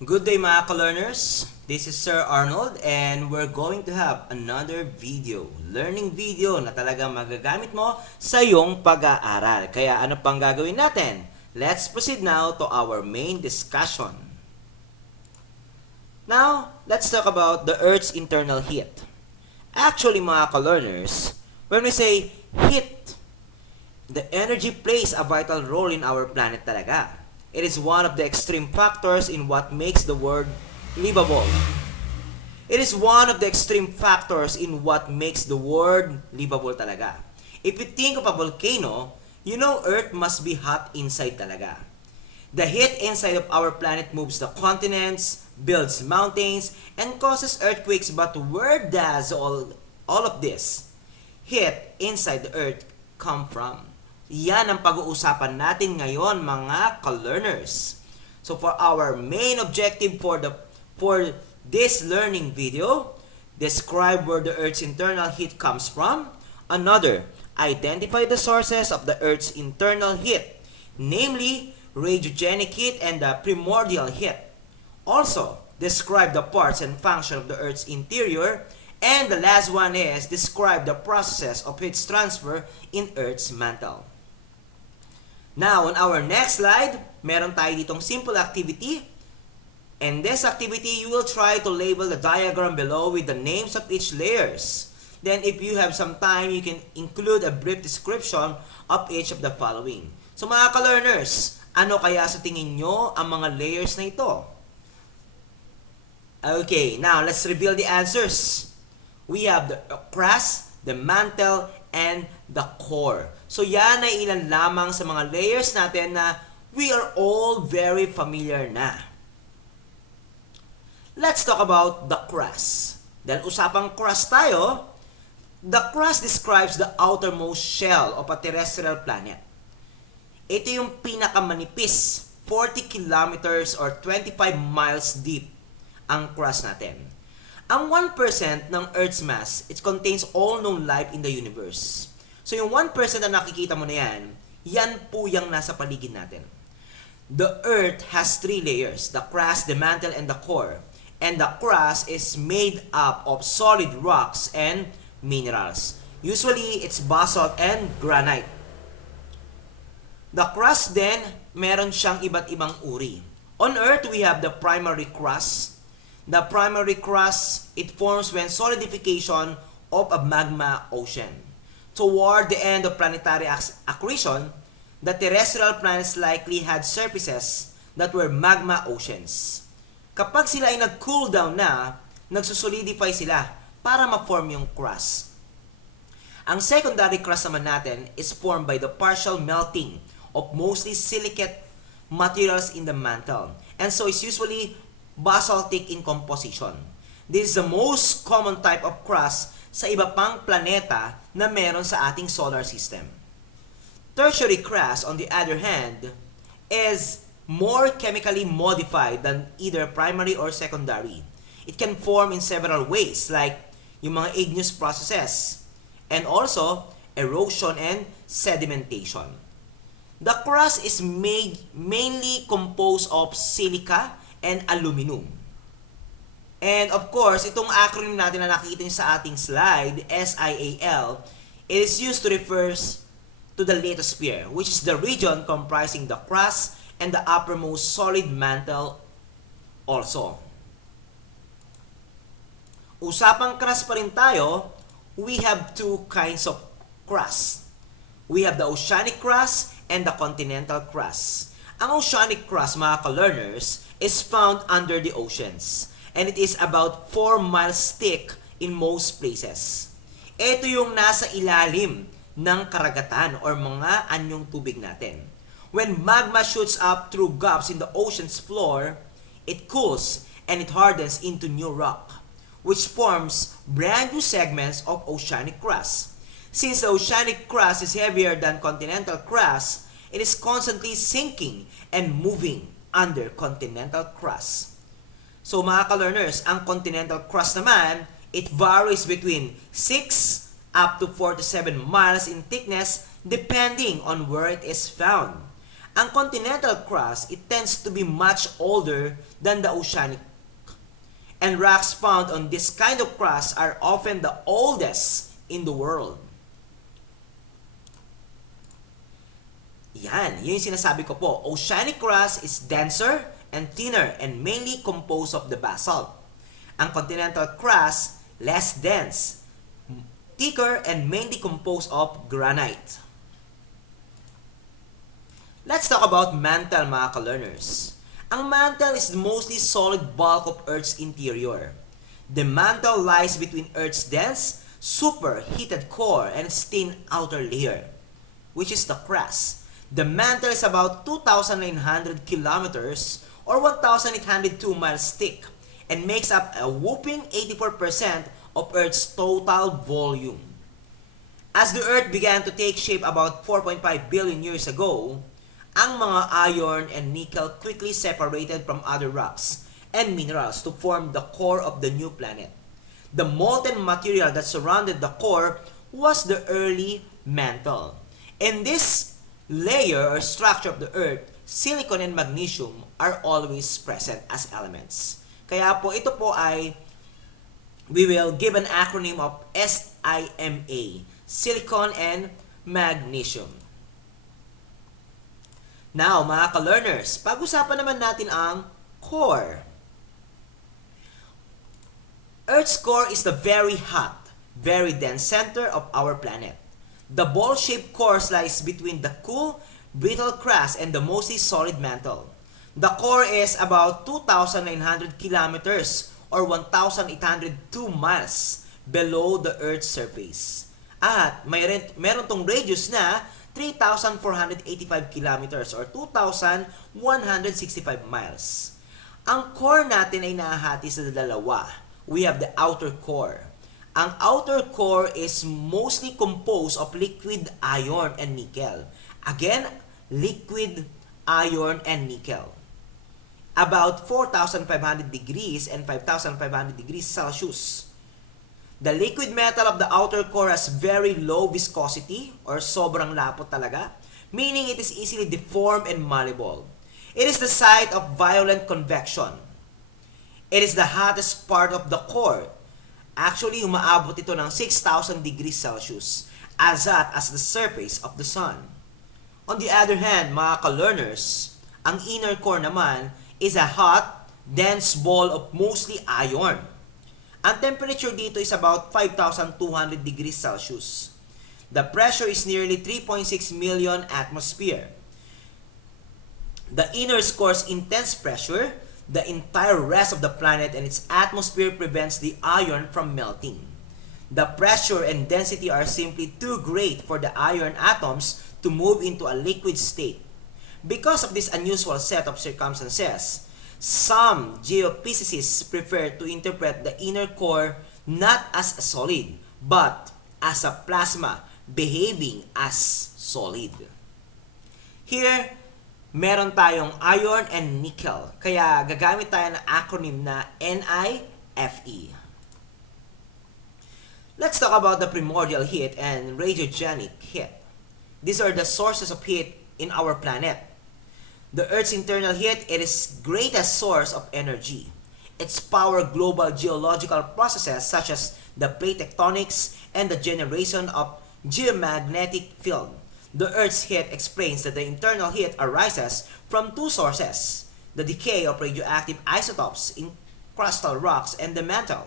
Good day mga ka-learners! This is Sir Arnold and we're going to have another learning video na talagang magagamit mo sa iyong pag-aaral. Kaya ano pang gagawin natin? Let's proceed now to our main discussion. Now, let's talk about the Earth's internal heat. Actually mga ka-learners, when we say heat, the energy plays a vital role in our planet talaga. It is one of the extreme factors in what makes the world livable. It is one of the extreme factors in what makes the world livable talaga. If you think of a volcano, you know Earth must be hot inside talaga. The heat inside of our planet moves the continents, builds mountains, and causes earthquakes. But where does all of this heat inside the Earth come from? Yan ang pag-uusapan natin ngayon mga ka-learners. So for our main objective for this learning video, describe where the Earth's internal heat comes from. Another, identify the sources of the Earth's internal heat, namely radiogenic heat and the primordial heat. Also, describe the parts and function of the Earth's interior. And the last one is describe the processes of heat transfer in Earth's mantle. Now, on our next slide, meron tayo ditong simple activity. In this activity, you will try to label the diagram below with the names of each layers. Then, if you have some time, you can include a brief description of each of the following. So, mga ka-learners, ano kaya sa tingin nyo ang mga layers na ito? Okay, now let's reveal the answers. We have the crust, the mantle, and the core. So yan ay ilan lamang sa mga layers natin na we are all very familiar na. Let's talk about the crust. Dahil usapang crust tayo, the crust describes the outermost shell of a terrestrial planet. Ito yung pinakamanipis, 40 kilometers or 25 miles deep ang crust natin. Ang 1% ng Earth's mass, it contains all known life in the universe. So yung 1% na nakikita mo na yan po yung nasa paligid natin. The Earth has 3 layers, the crust, the mantle, and the core. And the crust is made up of solid rocks and minerals. Usually, it's basalt and granite. The crust then, meron siyang iba't ibang uri. On Earth, we have the primary crust. The primary crust, it forms when solidification of a magma ocean. Toward the end of planetary accretion, the terrestrial planets likely had surfaces that were magma oceans. Kapag sila ay nag-cool down na, nagsusolidify sila para ma-form yung crust. Ang secondary crust naman natin is formed by the partial melting of mostly silicate materials in the mantle. And so it's usually basaltic in composition. This is the most common type of crust sa iba pang planeta na meron sa ating solar system. Tertiary crust, on the other hand, is more chemically modified than either primary or secondary. It can form in several ways like yung mga igneous processes and also erosion and sedimentation. The crust is mainly composed of silica and aluminum. And of course, itong acronym natin na nakikita nyo sa ating slide, SIAL, it is used to refers to the lithosphere, which is the region comprising the crust and the uppermost solid mantle also. Usapang crust pa rin tayo, we have 2 kinds of crust. We have the oceanic crust and the continental crust. Ang oceanic crust, mga ka-learners, is found under the oceans. And it is about 4 miles thick in most places. Ito yung nasa ilalim ng karagatan or mga anyong tubig natin. When magma shoots up through gaps in the ocean's floor, it cools and it hardens into new rock, which forms brand new segments of oceanic crust. Since the oceanic crust is heavier than continental crust, it is constantly sinking and moving under continental crust. So mga ka-learners, ang continental crust naman, it varies between 6 up to 47 miles in thickness depending on where it is found. Ang continental crust, it tends to be much older than the oceanic. And rocks found on this kind of crust are often the oldest in the world. Yan, yun yung sinasabi ko po. Oceanic crust is denser and thinner and mainly composed of the basalt. Ang continental crust, less dense, thicker and mainly composed of granite. Let's talk about mantle, mga ka-learners. Ang mantle is the mostly solid bulk of Earth's interior. The mantle lies between Earth's dense, superheated core and its thin outer layer, which is the crust. The mantle is about 2,900 kilometers or 1,802 miles thick and makes up a whopping 84% of Earth's total volume. As the Earth began to take shape about 4.5 billion years ago, ang mga iron and nickel quickly separated from other rocks and minerals to form the core of the new planet. The molten material that surrounded the core was the early mantle. In this layer or structure of the Earth, silicon and magnesium are always present as elements. Kaya po ito po ay, we will give an acronym of SIMA, silicon and magnesium. Now, mga ka-learners, pag-usapan naman natin ang core. Earth's core is the very hot, very dense center of our planet. The ball-shaped core lies between the cool, brittle crust and the mostly solid mantle. The core is about 2,900 kilometers or 1,802 miles below the Earth's surface. At meron tong radius na 3,485 kilometers or 2,165 miles. Ang core natin ay nahahati sa dalawa. We have the outer core. Ang outer core is mostly composed of liquid iron and nickel. Again, liquid iron and nickel. About 4,500 degrees and 5,500 degrees Celsius. The liquid metal of the outer core has very low viscosity or sobrang lapot talaga, meaning it is easily deformed and malleable. It is the site of violent convection. It is the hottest part of the core. Actually, umaabot ito ng 6,000 degrees Celsius, as hot as the surface of the sun. On the other hand, mga ka-learners, ang inner core naman is a hot, dense ball of mostly iron. Ang temperature dito is about 5,200 degrees Celsius. The pressure is nearly 3.6 million atmosphere. The inner core's intense pressure, the entire rest of the planet and its atmosphere prevents the iron from melting. The pressure and density are simply too great for the iron atoms to move into a liquid state. Because of this unusual set of circumstances, some geophysicists prefer to interpret the inner core not as a solid, but as a plasma behaving as solid. Here, meron tayong iron and nickel, kaya gagamit tayo ng acronym na NIFE. Let's talk about the primordial heat and radiogenic heat. These are the sources of heat in our planet. The Earth's internal heat is its greatest source of energy. Its power global geological processes such as the plate tectonics and the generation of geomagnetic field. The Earth's heat explains that the internal heat arises from two sources: the decay of radioactive isotopes in crustal rocks and the mantle,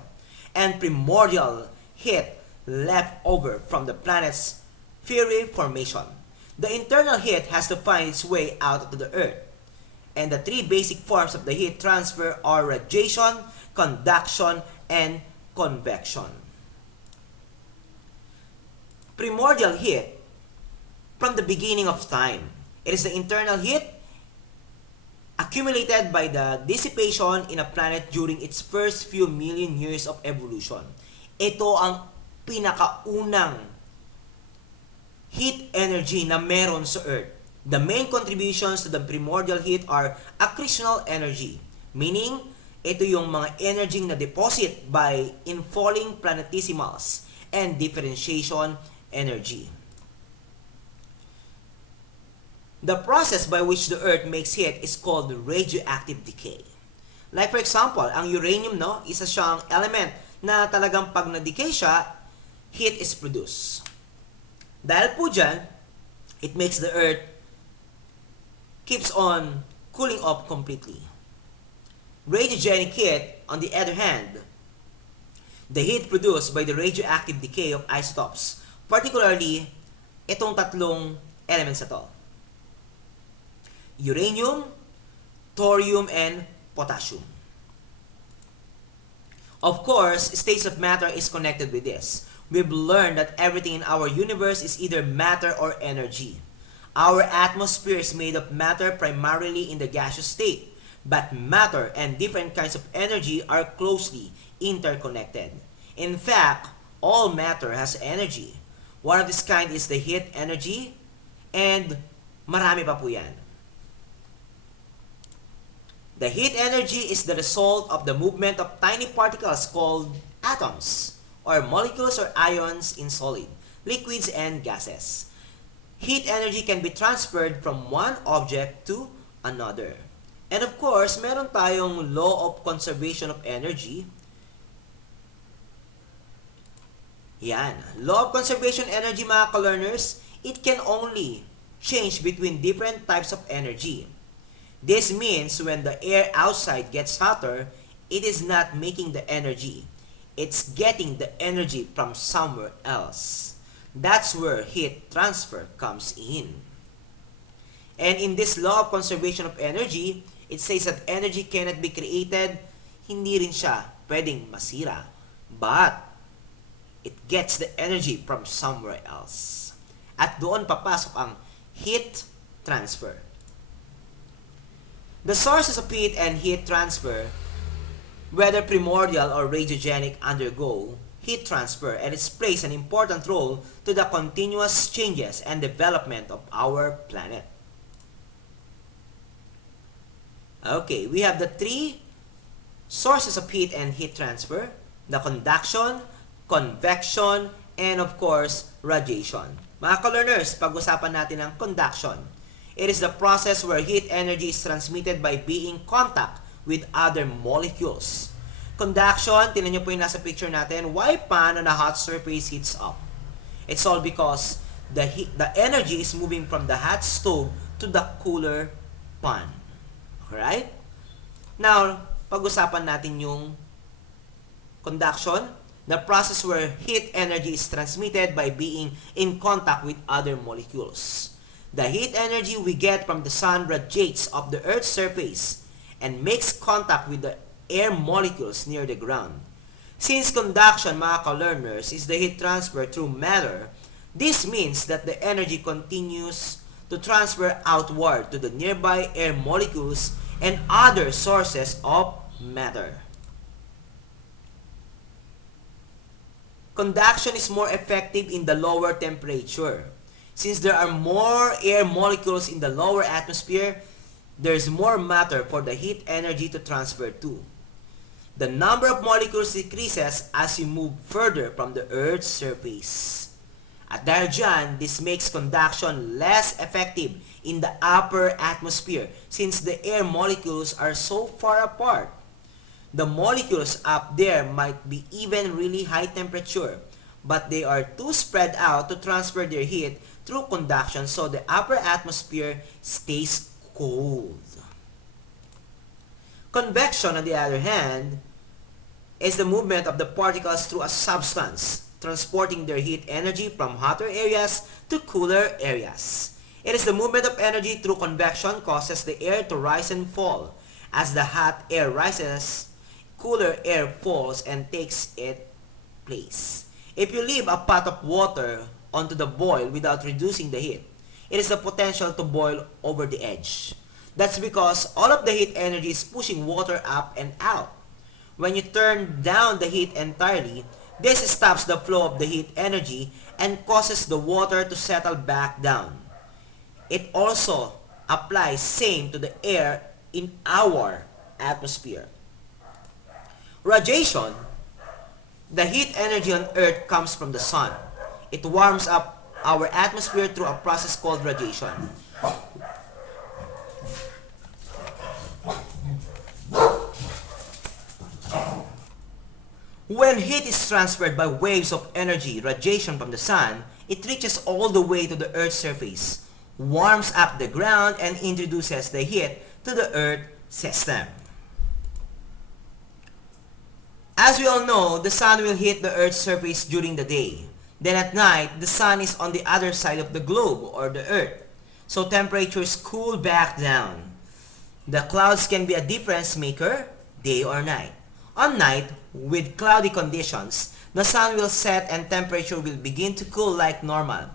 and primordial heat left over from the planet's fiery formation. The internal heat has to find its way out to the Earth. And the three basic forms of the heat transfer are radiation, conduction, and convection. Primordial heat, from the beginning of time, it is the internal heat accumulated by the dissipation in a planet during its first few million years of evolution. Ito ang pinakaunang heat energy na meron sa Earth. The main contributions to the primordial heat are accretional energy, meaning ito yung mga energy na deposit by infalling planetesimals, and differentiation energy. The process by which the Earth makes heat is called radioactive decay. Like for example, ang uranium, no, isa siyang element na talagang pag na-decay siya, heat is produced. Dahil po dyan, it makes the Earth keeps on cooling off completely. Radiogenic heat, on the other hand, the heat produced by the radioactive decay of isotopes, particularly itong tatlong elements na to. Uranium, thorium, and potassium. Of course, states of matter is connected with this. We've learned that everything in our universe is either matter or energy. Our atmosphere is made of matter primarily in the gaseous state, but matter and different kinds of energy are closely interconnected. In fact, all matter has energy. One of this kind is the heat energy, and marami pa po yan. The heat energy is the result of the movement of tiny particles called atoms, or molecules or ions in solid, liquids, and gases. Heat energy can be transferred from one object to another. And of course, meron tayong law of conservation of energy. Yan. Law of conservation energy, mga ka-learners, it can only change between different types of energy. This means when the air outside gets hotter, it is not making the energy. It's getting the energy from somewhere else. That's where heat transfer comes in. And in this law of conservation of energy, it says that energy cannot be created, hindi rin siya pwedeng masira. But it gets the energy from somewhere else. At doon papasok ang heat transfer. The sources of heat and heat transfer, whether primordial or radiogenic, undergo heat transfer, and it plays an important role to the continuous changes and development of our planet. Okay, we have the three sources of heat and heat transfer: the conduction, convection, and of course, radiation. Mga ka-learners, pag-usapan natin ang conduction. It is the process where heat energy is transmitted by being contact with other molecules. Conduction, tinan nyo po yung nasa picture natin, why pan on a hot surface heats up? It's all because the energy is moving from the hot stove to the cooler pan. Alright? Now, pag-usapan natin yung conduction, the process where heat energy is transmitted by being in contact with other molecules. The heat energy we get from the sun radiates off the Earth's surface and makes contact with the air molecules near the ground. Since conduction, mga ka-learners, is the heat transfer through matter, this means that the energy continues to transfer outward to the nearby air molecules and other sources of matter. Conduction is more effective in the lower temperature. Since there are more air molecules in the lower atmosphere, there's more matter for the heat energy to transfer to. The number of molecules decreases as you move further from the Earth's surface. At dahil dyan, this makes conduction less effective in the upper atmosphere since the air molecules are so far apart. The molecules up there might be even really high temperature, but they are too spread out to transfer their heat through conduction, so the upper atmosphere stays cold. Convection, on the other hand, is the movement of the particles through a substance, transporting their heat energy from hotter areas to cooler areas. It is the movement of energy through convection causes the air to rise and fall. As the hot air rises, cooler air falls and takes its place. If you leave a pot of water onto the boil without reducing the heat, it is the potential to boil over the edge. That's because all of the heat energy is pushing water up and out. When you turn down the heat entirely, this stops the flow of the heat energy and causes the water to settle back down. It also applies same to the air in our atmosphere. Radiation, the heat energy on Earth comes from the sun. It warms up our atmosphere through a process called radiation. When heat is transferred by waves of energy, radiation from the sun, it reaches all the way to the Earth's surface, warms up the ground, and introduces the heat to the Earth system. As we all know, the sun will hit the Earth's surface during the day. Then at night, the sun is on the other side of the globe or the Earth. So temperatures cool back down. The clouds can be a difference maker, day or night. On night, with cloudy conditions, the sun will set and temperature will begin to cool like normal.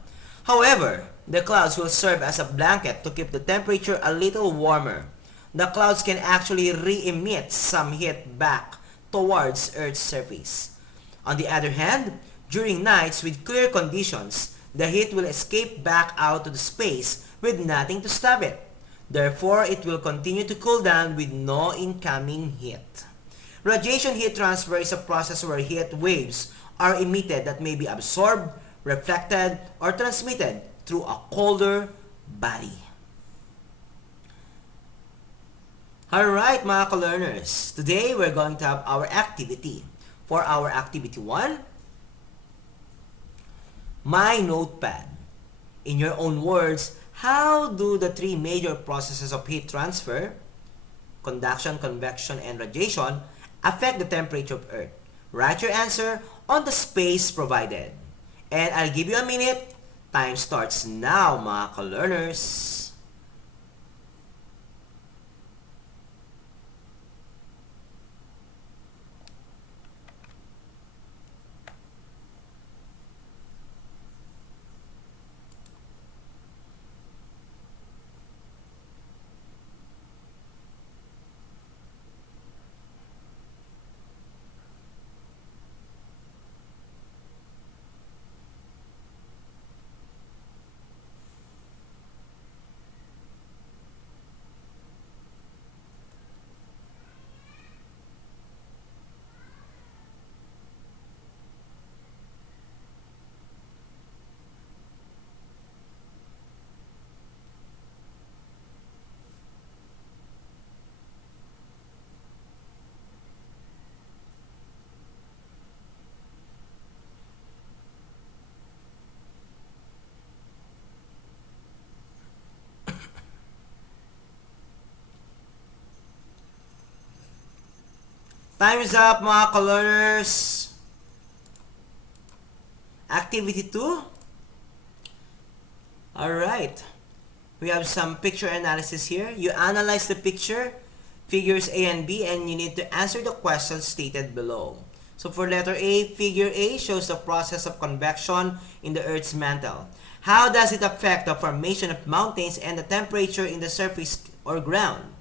However, the clouds will serve as a blanket to keep the temperature a little warmer. The clouds can actually re-emit some heat back towards Earth's surface. On the other hand, during nights with clear conditions, the heat will escape back out to the space with nothing to stop it. Therefore, it will continue to cool down with no incoming heat. Radiation heat transfer is a process where heat waves are emitted that may be absorbed, reflected, or transmitted through a colder body. Alright mga ka-learners, today we're going to have our activity. For our activity 1, My Notepad. In your own words, how do the three major processes of heat transfer, conduction, convection, and radiation, affect the temperature of Earth? Write your answer on the space provided. And I'll give you a minute. Time starts now mga ka-learners. Time is up mga ka-learners. Activity 2. Alright. We have some picture analysis here. You analyze the picture, figures A and B, and you need to answer the questions stated below. So for letter A, figure A shows the process of convection in the Earth's mantle. How does it affect the formation of mountains and the temperature in the surface or ground?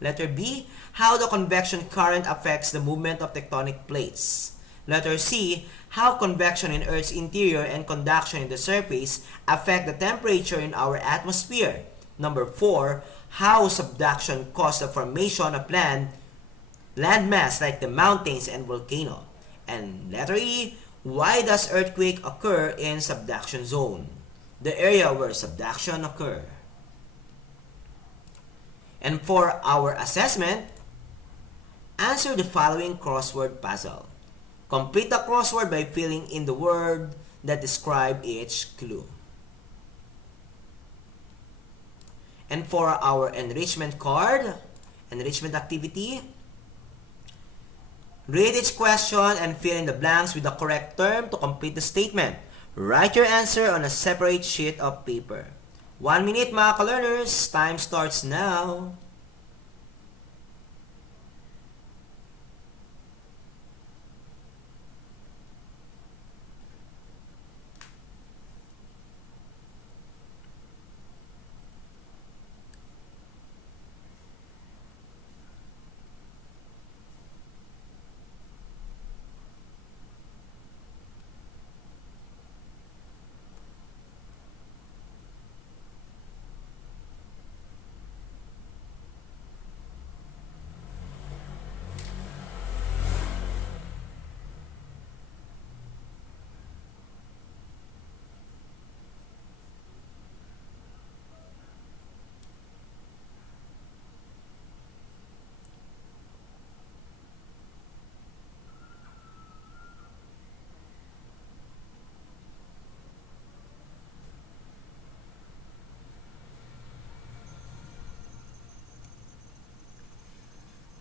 Letter B, how the convection current affects the movement of tectonic plates. Letter C, how convection in Earth's interior and conduction in the surface affect the temperature in our atmosphere. Number 4, how subduction causes the formation of landmass like the mountains and volcano. And letter E, why does earthquake occur in subduction zone? The area where subduction occurs. And for our assessment, answer the following crossword puzzle. Complete the crossword by filling in the word that describe each clue. And for our enrichment card, enrichment activity, read each question and fill in the blanks with the correct term to complete the statement. Write your answer on a separate sheet of paper. 1 minute mga ka-learners, time starts now.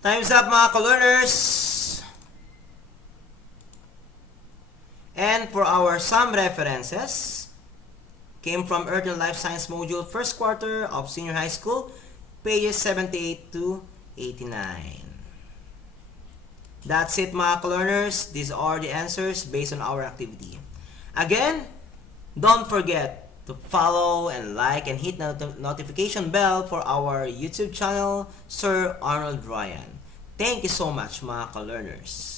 Time's up mga ka-learners! And for our some references, came from Earth and Life Science Module, first quarter of senior high school, pages 78 to 89. That's it mga ka-learners. These are the answers based on our activity. Again, don't forget to follow and like and hit the notification bell for our YouTube channel, Sir Arnold Ryan. Thank you so much mga ka-learners.